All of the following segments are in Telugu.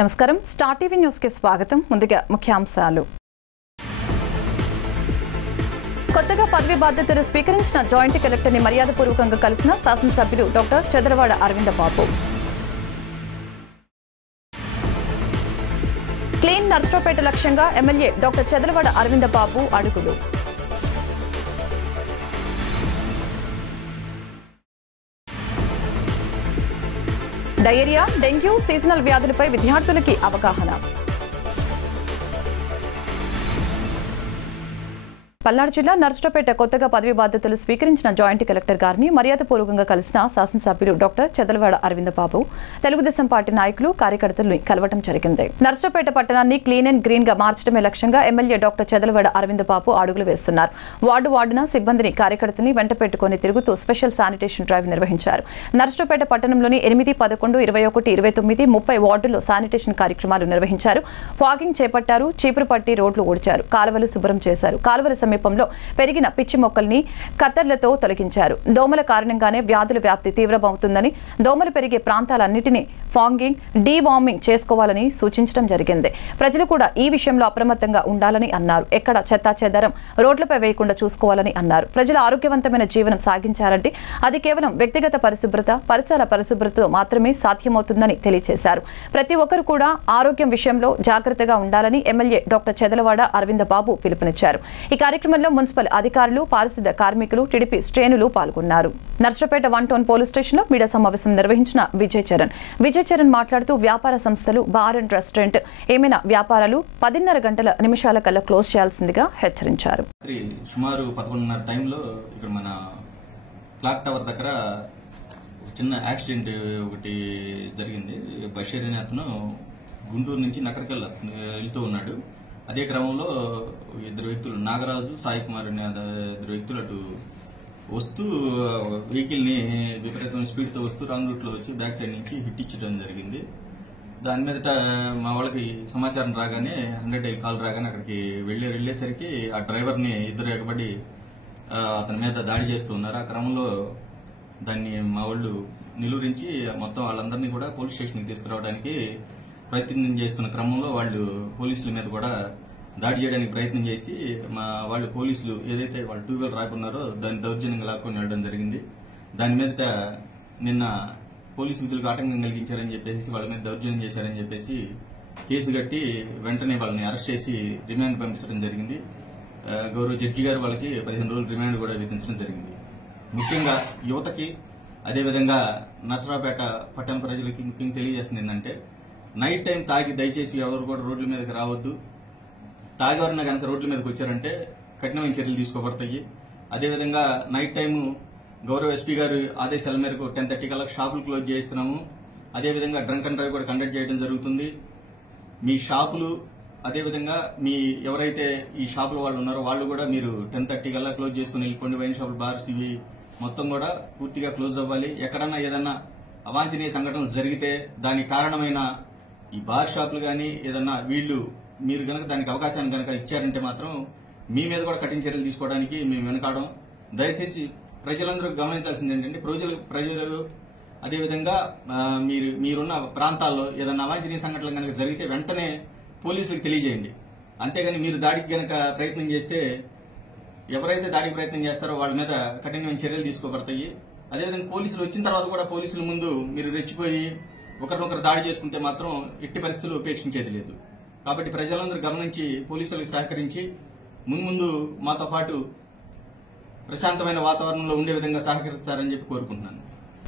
నమస్కారం స్టార్ టీవీ న్యూస్ కి స్వాగతం. ముందుగా ముఖ్యాంశాలు. కొత్తగా పదవి బాధ్యతలు స్వీకరించిన జాయింట్ కలెక్టర్ ని మర్యాదపూర్వకంగా కలిసిన శాసనసభ్యులు డాక్టర్ చదలవాడ అరవింద బాబు. క్లీన్ నర్సరావుపేట లక్ష్యంగా ఎమ్మెల్యే డాక్టర్ చదలవాడ అరవింద బాబు అడుగులు. డయేరియా, డెంగ్యూ సీజనల్ వ్యాధులపై విద్యార్థులకి అవగాహన. పల్నాడు జిల్లా నర్సరావుపేట కొత్తగా పదవి బాధ్యతలు స్వీకరించిన జాయింట్ కలెక్టర్ గారిని మర్యాదపూర్వకంగా కలిసిన శాసనసభ్యులు డాక్టర్ చదలవాడ అరవింద బాబు తెలుగుదేశం పార్టీ నాయకులు కార్యకర్తలను కలవడం జరిగింది. నర్సరావుపేట పట్టణాన్ని క్లీన్ అండ్ గ్రీన్ గా మార్చడమే లక్ష్యంగా ఎమ్మెల్యే డాక్టర్ చదలవాడ అరవింద బాబు అడుగులు వేస్తున్నారు. వార్డున సిబ్బందిని కార్యకర్తల్ని వెంట పెట్టుకుని తిరుగుతూ స్పెషల్ శానిటేషన్ డ్రైవ్ నిర్వహించారు. నర్సరావుపేట పట్టణంలోని 8, 11, 21, 29, 30 వార్డుల్లో శానిటేషన్ కార్యక్రమాలు నిర్వహించారు. ఫాగింగ్ చేపట్టారు. చీపురు పట్టి రోడ్లు ఊడ్చారు. కాలువలు శుభ్రం చేశారు. కాలువల సమీపంలో పెరిగిన పిచ్చి మొక్కల్ని కత్తర్లతో తొలగించారు. దోమల కారణంగానే వ్యాధుల వ్యాప్తి తీవ్రమవుతుందని, దోమలు పెరిగే ప్రాంతాలన్నింటినీ ఫాగింగ్, డీవార్మింగ్ చేసుకోవాలని సూచించడం జరిగింది. ప్రజలు కూడా ఈ విషయంలో అప్రమత్తంగా ఉండాలని అన్నారు. ఎక్కడ చెత్తా చెదారం రోడ్లపై వేయకుండా చూసుకోవాలని అన్నారు. ప్రజలు ఆరోగ్యవంతమైన జీవనం సాగించాలంటే అది కేవలం వ్యక్తిగత పరిశుభ్రత, పరిసర పరిశుభ్రతతో మాత్రమే సాధ్యమవుతుందని తెలియజేశారు. ప్రతి ఒక్కరు కూడా ఆరోగ్యం విషయంలో జాగ్రత్తగా ఉండాలని ఎమ్మెల్యే డాక్టర్ చదలవాడ అరవింద బాబు పిలుపునిచ్చారు. ఈ కార్యక్రమంలో మున్సిపల్ అధికారులు, పారిశుద్ధ్య కార్మికులు, టీడీపీ శ్రేణులు పాల్గొన్నారు. నర్సరావుపేట 1 టౌన్ పోలీస్ స్టేషన్ లో మీడియా సమావేశం నిర్వహించిన విజయ్ చరణ్ మాట్లాడుతూ వ్యాపార సంస్థలు, బార్ అండ్ రెస్టారెంట్ ఏమైనా వ్యాపారాలు 10:30 గంటల నిమిషాల కల్లా క్లోజ్ చేయాల్సిందిగా హెచ్చరించారు. సుమారు 11:30 టైంలో ఇక్కడ మన క్లాక్ టవర్ దగ్గర చిన్న యాక్సిడెంట్ ఒకటి జరిగింది. బషీర్ అనే అతను గుంటూరు నుంచి నకరికల్ వెళ్తూ ఉన్నాడు. అదే క్రమంలో 2 వ్యక్తులు, నాగరాజు, సాయి కుమార్ అనే 2 వ్యక్తులు అటు వస్తూ వెహికల్ ని విపరీతమైన స్పీడ్ తో వస్తూ రాంగ్ రూట్ లో వచ్చి బ్యాక్ సైడ్ నుంచి హిట్ ఇచ్చడం జరిగింది. దాని మీదట మా వాళ్ళకి సమాచారం రాగానే 100 కాల్ రాగానే అక్కడికి వెళ్లేసరికి ఆ డ్రైవర్ ని ఇద్దరు ఎగబడి అతని మీద దాడి చేస్తూ ఉన్నారు. ఆ క్రమంలో దాన్ని మా వాళ్ళు నిలువరించి మొత్తం వాళ్ళందరినీ కూడా పోలీస్ స్టేషన్ కి తీసుకురావడానికి ప్రయత్నం చేస్తున్న క్రమంలో వాళ్ళు పోలీసుల మీద కూడా దాడి చేయడానికి ప్రయత్నం చేసి మా వాళ్ళు పోలీసులు ఏదైతే వాళ్ళు 2 వీలర్ రాకున్నారో దాన్ని దౌర్జన్యంగా లాక్కొని వెళ్ళడం జరిగింది. దాని మీద నిన్న పోలీసు విధులకు ఆటంకం కలిగించారని చెప్పేసి వాళ్ళ మీద దౌర్జన్యం చేశారని చెప్పేసి కేసు కట్టి వెంటనే వాళ్ళని అరెస్ట్ చేసి రిమాండ్ పంపించడం జరిగింది. గౌరవ జడ్జి గారు వాళ్ళకి 15 రోజులు రిమాండ్ కూడా విధించడం జరిగింది. ముఖ్యంగా యువతకి, అదేవిధంగా నర్సరావుపేట పట్టణ ప్రజలకి ముఖ్యంగా తెలియజేస్తుంది ఏంటంటే, నైట్ టైం తాగి దయచేసి ఎవరు కూడా రోడ్ల మీదకి రావద్దు. తాగేవారిన కనుక రోడ్ల మీదకి వచ్చారంటే కఠినమైన చర్యలు తీసుకోబడతాయి. అదేవిధంగా నైట్ టైము గౌరవ ఎస్పీ గారు ఆదేశాల మేరకు 10:30 కల్లా షాపులు క్లోజ్ చేస్తున్నాము. అదేవిధంగా డ్రంక్ అండ్ డ్రైవ్ కూడా కండక్ట్ చేయడం జరుగుతుంది. మీ షాపులు, అదేవిధంగా మీ ఎవరైతే ఈ షాపుల వాళ్ళు ఉన్నారో వాళ్ళు కూడా మీరు 10:30 కల్లా క్లోజ్ చేసుకుని వెళ్ళిపోండి. వైన్ షాపులు, బార్స్ ఇవి మొత్తం కూడా పూర్తిగా క్లోజ్ అవ్వాలి. ఎక్కడన్నా ఏదన్నా అవాంఛనీయ సంఘటనలు జరిగితే దానికి కారణమైన ఈ బార్ షాపులు గానీ ఏదన్నా మీరు గనక దానికి అవకాశాన్ని గనక ఇచ్చారంటే మాత్రం మీ మీద కూడా కఠిన చర్యలు తీసుకోవడానికి మేము వెనకాడం. దయచేసి ప్రజలందరూ గమనించాల్సింది ఏంటంటే, ప్రజలు అదేవిధంగా మీరున్న ప్రాంతాల్లో ఏదన్నా అవాంఛనీయ సంఘటనలు గనక జరిగితే వెంటనే పోలీసులకు తెలియజేయండి. అంతేగాని మీరు దాడికి గనక ప్రయత్నం చేస్తే ఎవరైతే దాడికి ప్రయత్నం చేస్తారో వాళ్ళ మీద కఠినమైన చర్యలు తీసుకోబడతాయి. అదేవిధంగా పోలీసులు వచ్చిన తర్వాత కూడా పోలీసుల ముందు మీరు రెచ్చిపోయి ఒకరినొకరు దాడి చేసుకుంటే మాత్రం ఎట్టి పరిస్థితులు ఉపేక్షించేది లేదు. కాబట్టి ప్రజలందరూ గమనించి పోలీసులకు సహకరించి ముందు మాతో పాటు ప్రశాంతమైన వాతావరణంలో ఉండే విధంగా సహకరిస్తారని చెప్పి కోరుకుంటున్నాను.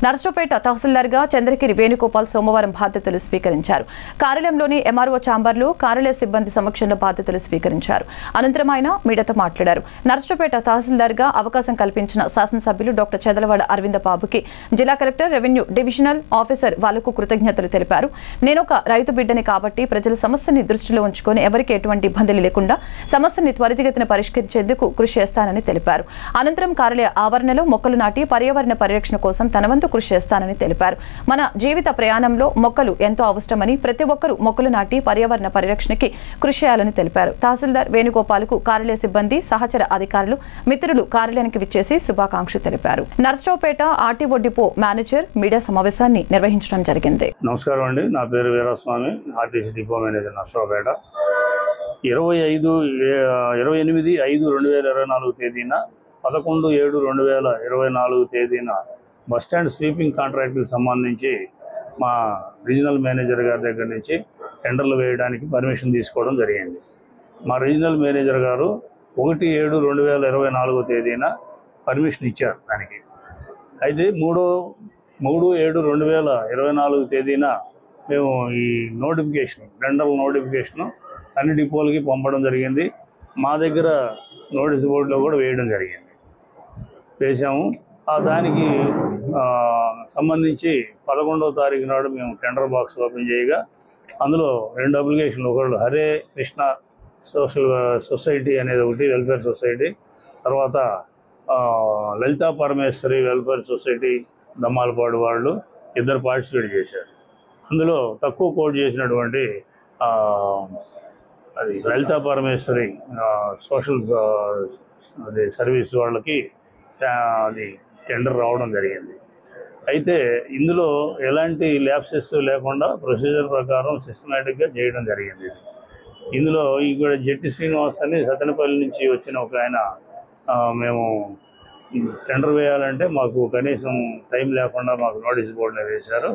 నర్సరావుపేట తహసీల్దార్ గా చంద్రగిరి వేణుగోపాల్ సోమవారం బాధ్యతలు స్వీకరించారు. కార్యాలయంలోని ఎంఆర్ఓ ఛాంబర్లో కార్యాలయ సిబ్బంది సమక్షంలో బాధ్యతలు స్వీకరించారు. అనంతరం ఆయన మీడియాతో మాట్లాడారు. నర్సరావుపేట తహసీల్దార్ గా అవకాశం కల్పించిన శాసనసభ్యులు డాక్టర్ చదలవాడ అరవింద బాబుకి జిల్లా కలెక్టర్, రెవెన్యూ డివిజనల్ ఆఫీసర్ వాళ్లకు కృతజ్ఞతలు తెలిపారు. నేనొక రైతు బిడ్డని కాబట్టి ప్రజల సమస్యని దృష్టిలో ఉంచుకొని ఎవరికి ఎటువంటి ఇబ్బందులు లేకుండా సమస్యని త్వరితగతిన పరిష్కరించేందుకు కృషి చేస్తానని తెలిపారు. అనంతరం కార్యాలయ ఆవరణలో మొక్కలు నాటి పర్యావరణ పరిరక్షణ కోసం తన వంతు కృషి చేస్తానని తెలిపారు. మన జీవిత ప్రయాణంలో మొక్కలు ఎంతో అవసరమని ప్రతి ఒక్కరూ మొక్కలు నాటి పర్యావరణ పరిరక్షణకి కృషి చేయాలని తెలిపారు. తహసీల్దార్ వేణుగోపాల్కు కార్యాలయ సిబ్బంది, సహచర అధికారులు, మిత్రులు కార్యాలయానికి విచ్చేసి శుభాకాంక్షలు తెలిపారు. Narasaraopet RTO depot manager media సమావేశాన్ని నిర్వహించడం జరిగింది. నమస్కారం అండి, నా పేరు Veeraswamy, RTC depot manager Narasaraopet. 28/5/2024 తేదీన 11/7/2024 తేదీన బస్టాండ్ స్వీపింగ్ కాంట్రాక్ట్కి సంబంధించి మా రీజనల్ మేనేజర్ గారి దగ్గర నుంచి టెండర్లు వేయడానికి పర్మిషన్ తీసుకోవడం జరిగింది. మా రీజనల్ మేనేజర్ గారు 1/7/2024 తేదీన పర్మిషన్ ఇచ్చారు దానికి. అయితే 3/7/2024 తేదీన మేము ఈ టెండర్ నోటిఫికేషన్ అన్ని డిపోలకి పంపడం జరిగింది. మా దగ్గర నోటీస్ బోర్డులో కూడా వేసాము. దానికి సంబంధించి 11వ తారీఖు నాడు మేము టెండర్ బాక్స్ ఓపెన్ చేయగా అందులో 2 అప్లికేషన్లు, ఒకటి హరే కృష్ణ సోషల్ సొసైటీ అనేది ఒకటి, వెల్ఫేర్ సొసైటీ, తర్వాత లలితా పరమేశ్వరి వెల్ఫేర్ సొసైటీ దమ్మాలపాడు వాళ్ళు 2 పార్టిసిపేట్ చేశారు. అందులో తక్కువ కోట్ చేసినటువంటి అది లలితా పరమేశ్వరి సోషల్ సర్వీస్ వాళ్ళకి అది టెండర్ రావడం జరిగింది. అయితే ఇందులో ఎలాంటి ల్యాప్సెస్ లేకుండా ప్రొసీజర్ ప్రకారం సిస్టమేటిక్గా చేయడం జరిగింది. ఇందులో ఇక్కడ జట్టి శ్రీనివాస్ అని సత్తెనపల్లి నుంచి వచ్చిన ఒక ఆయన, మేము టెండర్ వేయాలంటే మాకు కనీసం టైం లేకుండా మాకు నోటీస్ బోర్డులో వేశారు,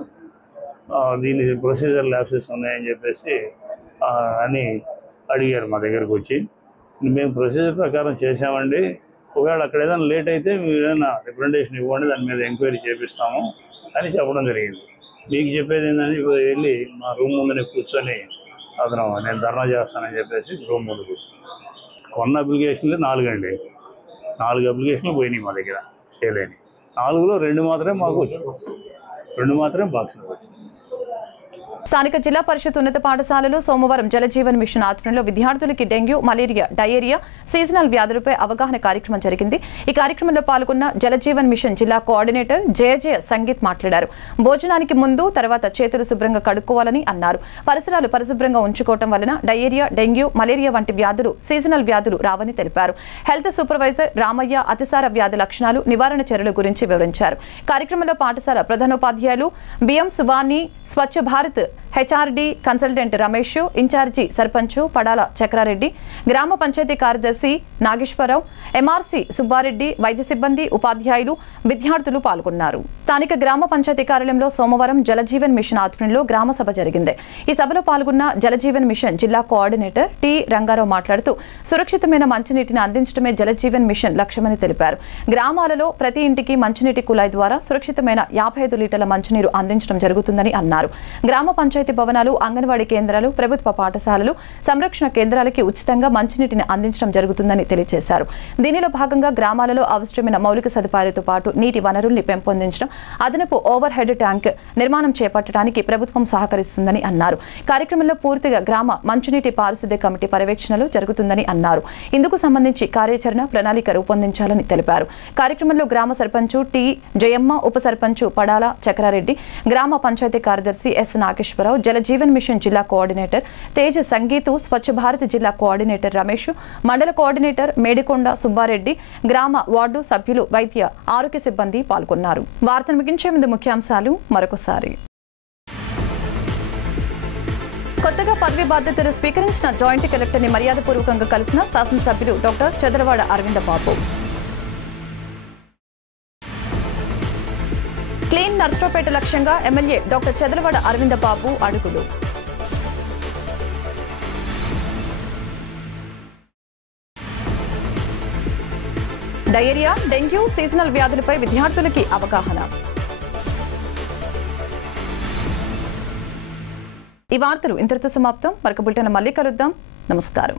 దీని ప్రొసీజర్ ల్యాప్సెస్ ఉన్నాయని చెప్పేసి అని అడిగారు మా దగ్గరకు వచ్చి. మేము ప్రొసీజర్ ప్రకారం చేసామండి, ఒకవేళ అక్కడ ఏదైనా లేట్ అయితే మీరు ఏదైనా రిప్రజెంటేషన్ ఇవ్వండి, దాని మీద ఎంక్వైరీ చేపిస్తాము అని చెప్పడం జరిగింది. మీకు చెప్పేది ఏంటంటే ఇప్పుడు వెళ్ళి మా రూమ్ ముందునే కూర్చొని నేను ధర్నా చేస్తానని చెప్పేసి రూమ్ ముందు కూర్చున్నాను. 1 అప్లికేషన్లు 4 అండి, 4 అప్లికేషన్లు పోయినాయి మా దగ్గర చేయలేని. 4లో 2 మాత్రమే మాకు వచ్చింది, 2 మాత్రమే బాక్స్లోకి వచ్చింది. స్థానిక జిల్లా పరిషత్ ఉన్నత పాఠశాలలో సోమవారం జలజీవన్ మిషన్ ఆధ్వర్యంలో విద్యార్థులకి డెంగ్యూ, మలేరియా, డయేరియా, సీజనల్ వ్యాధులపై అవగాహన కార్యక్రమం జరిగింది. ఈ కార్యక్రమంలో పాల్గొన్న జలజీవన్ మిషన్ జిల్లా కోఆర్డినేటర్ జయ సంగీత్ మాట్లాడారు. భోజనానికి ముందు తర్వాత చేతులు శుభ్రంగా కడుక్కోవాలని అన్నారు. పరిసరాలు పరిశుభ్రంగా ఉంచుకోవడం వలన డయేరియా, డెంగ్యూ, మలేరియా వంటి వ్యాధులు, సీజనల్ వ్యాధులు రావని తెలిపారు. హెల్త్ సూపర్వైజర్ రామయ్య అతిసార వ్యాధి లక్షణాలు, నివారణ చర్యల గురించి వివరించారు. కార్యక్రమంలో పాఠశాల ప్రధానోపాధ్యాయులు BM Subani, Swachh Bharat HRD consultant Ramesh, incharge sarpanch Padala Chakrareddy, గ్రామ పంచాయతీ కార్యదర్శి నాగేశ్వరరావు, ఎంఆర్సి సుబ్బారెడ్డి, వైద్య సిబ్బంది, ఉపాధ్యాయులు, విద్యార్థులు పాల్గొన్నారు. స్థానిక గ్రామ పంచాయతీ కార్యాలయంలో సోమవారం జలజీవన్ మిషన్ ఆధ్వర్యంలో గ్రామ సభ జరిగింది. ఈ సభలో పాల్గొన్న జలజీవన్ మిషన్ జిల్లా కోఆర్డినేటర్ టి రంగారావు మాట్లాడుతూ సురక్షితమైన మంచినీటిని అందించడమే జలజీవన్ మిషన్ లక్ష్యమని తెలిపారు. గ్రామాలలో ప్రతి ఇంటికి మంచినీటి కుళాయి ద్వారా సురక్షితమైన 55 లీటర్ల మంచినీరు అందించడం జరుగుతుందని అన్నారు. గ్రామ పంచాయతీ భవనాలు, అంగన్వాడీ కేంద్రాలు, ప్రభుత్వ పాఠశాలలు, సంరక్షణ కేంద్రాలకి ఉచితంగా మంచినీటిని అందించడం జరుగుతుందని తెలియజేశారు. దీనిలో భాగంగా గ్రామాలలో అవసరమైన మౌలిక సదుపాయాలతో పాటు నీటి వనరుల్ని పెంపొందించడం, అదనపు ఓవర్ హెడ్ ట్యాంక్ నిర్మాణం చేపట్టడానికి ప్రభుత్వం సహకరిస్తుందని అన్నారు. కార్యక్రమంలో పూర్తిగా గ్రామ మంచినీటి పారిశుద్ధ్య కమిటీ పర్యవేక్షణలు జరుగుతుందని అన్నారు. ఇందుకు సంబంధించి కార్యాచరణ ప్రణాళిక రూపొందించాలని తెలిపారు. కార్యక్రమంలో గ్రామ సర్పంచ్ టి జయమ్మ, ఉప సర్పంచ్ పడాల చక్రారెడ్డి, గ్రామ పంచాయతీ కార్యదర్శి ఎస్ నాగేశ్వరరావు, జలజీవన్ మిషన్ జిల్లా కోఆర్డినేటర్ తేజ సంగీత్, స్వచ్ఛ భారత్ జిల్లా కోఆర్డినేటర్ రమేష్, మండల కోఆర్డినేటర్ మేడికొండ సుబ్బారెడ్డి, గ్రామ వార్డు సభ్యులు, వైద్య ఆరోగ్య సిబ్బంది పాల్గొన్నారు. వార్తను ముగించే ముందు ముఖ్యాంశాలు మరొకసారి. కొత్తగా పదవి బాధ్యతలు స్వీకరించిన జాయింట్ కలెక్టర్ని మర్యాదపూర్వకంగా కలిసిన శాసనసభ్యులు డాక్టర్ చదలవాడ అరవింద బాబు. క్లీన్ నర్సరావుపేట లక్ష్యంగా ఎమ్మెల్యే డాక్టర్ చదలవాడ అరవింద బాబు అడుగులు. డయేరియా, డెంగ్యూ, సీజనల్ వ్యాధులపై విద్యార్థులకి అవగాహన. ఈ వార్తలు ఇంతటితో సమాప్తం. మరొక బులెటిన్ మళ్ళీ కలుద్దాం. నమస్కారం.